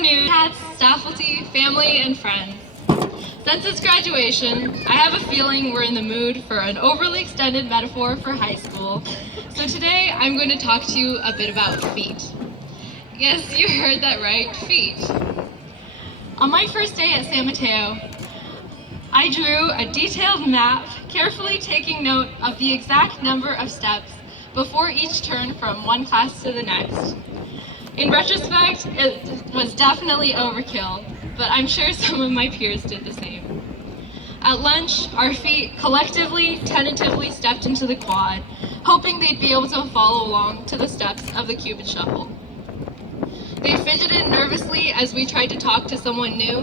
afternoon, cats, faculty, family, and friends. Since its graduation, I have a feeling we're in the mood for an overly extended metaphor for high school. So today, I'm going to talk to you a bit about feet. Yes, you heard that right, feet. On my first day at San Mateo, I drew a detailed map, carefully taking note of the exact number of steps before each turn from one class to the next. In retrospect, it was definitely overkill, but I'm sure some of my peers did the same. At lunch, our feet collectively, tentatively stepped into the quad, hoping they'd be able to follow along to the steps of the Cupid Shuffle. They fidgeted nervously as we tried to talk to someone new,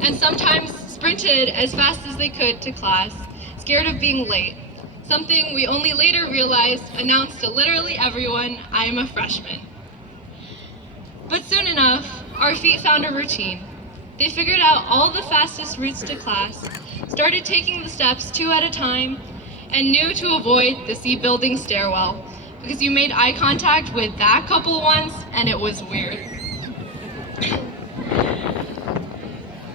and sometimes sprinted as fast as they could to class, scared of being late, something we only later realized announced to literally everyone, I'm a freshman. But soon enough, our feet found a routine. They figured out all the fastest routes to class, started taking the steps 2 at a time, and knew to avoid the C-building stairwell, because you made eye contact with that couple once, and it was weird.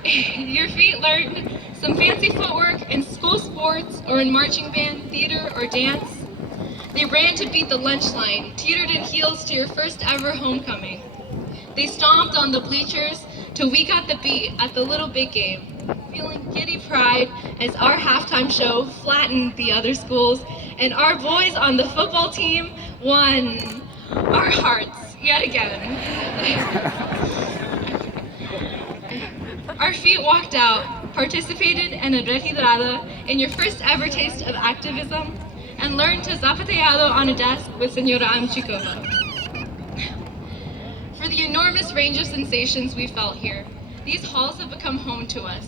Your feet learned some fancy footwork in school sports or in marching band, theater, or dance. They ran to beat the lunch line, teetered in heels to your first ever homecoming. They stomped on the bleachers till we got the beat at the Little Big Game, feeling giddy pride as our halftime show flattened the other schools and our boys on the football team won our hearts yet again. Our feet walked out, participated in a retirada in your first ever taste of activism, and learned to zapateado on a desk with Senora Amchikova. For the enormous range of sensations we felt here, these halls have become home to us,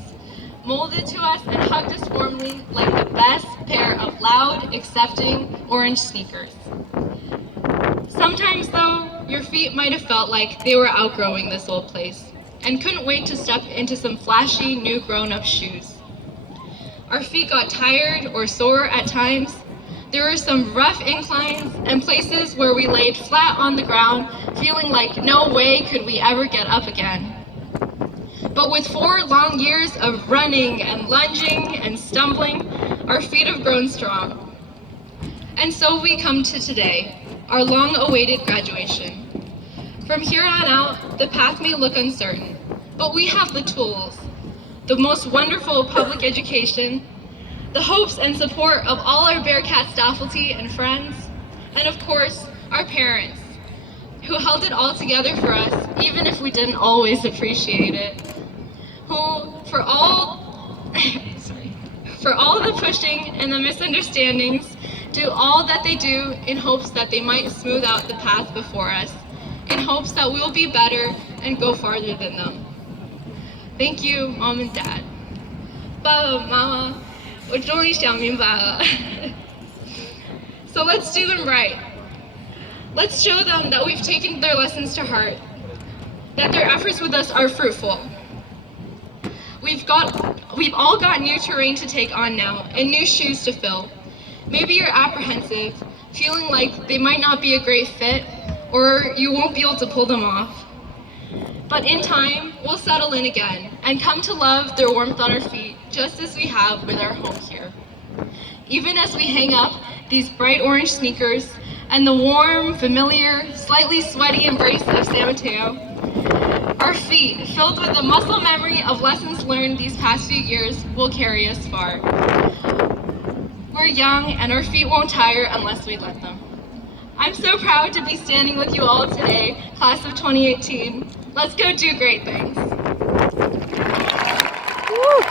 molded to us and hugged us warmly like the best pair of loud, accepting orange sneakers. Sometimes though, your feet might have felt like they were outgrowing this old place and couldn't wait to step into some flashy new grown-up shoes. Our feet got tired or sore at times. There were some rough inclines and places where we laid flat on the ground, feeling like no way could we ever get up again. But with 4 long years of running and lunging and stumbling, our feet have grown strong. And so we come to today, our long-awaited graduation. From here on out, the path may look uncertain, but we have the tools, the most wonderful public education, the hopes and support of all our Bearcats faculty and friends, and of course, our parents, who held it all together for us, even if we didn't always appreciate it, who, for all the pushing and the misunderstandings, do all that they do in hopes that they might smooth out the path before us, in hopes that we'll be better and go farther than them. Thank you, Mom and Dad. 爸爸妈妈 我终于想明白了 So let's do them right. Let's show them that we've taken their lessons to heart, that their efforts with us are fruitful. We've all got new terrain to take on now and new shoes to fill. Maybe you're apprehensive, feeling like they might not be a great fit or you won't be able to pull them off. But in time, we'll settle in again and come to love their warmth on our feet, just as we have with our home here. Even as we hang up these bright orange sneakers and the warm, familiar, slightly sweaty embrace of San Mateo, our feet, filled with the muscle memory of lessons learned these past few years, will carry us far. We're young and our feet won't tire unless we let them. I'm so proud to be standing with you all today, class of 2018. Let's go do great things. Woo.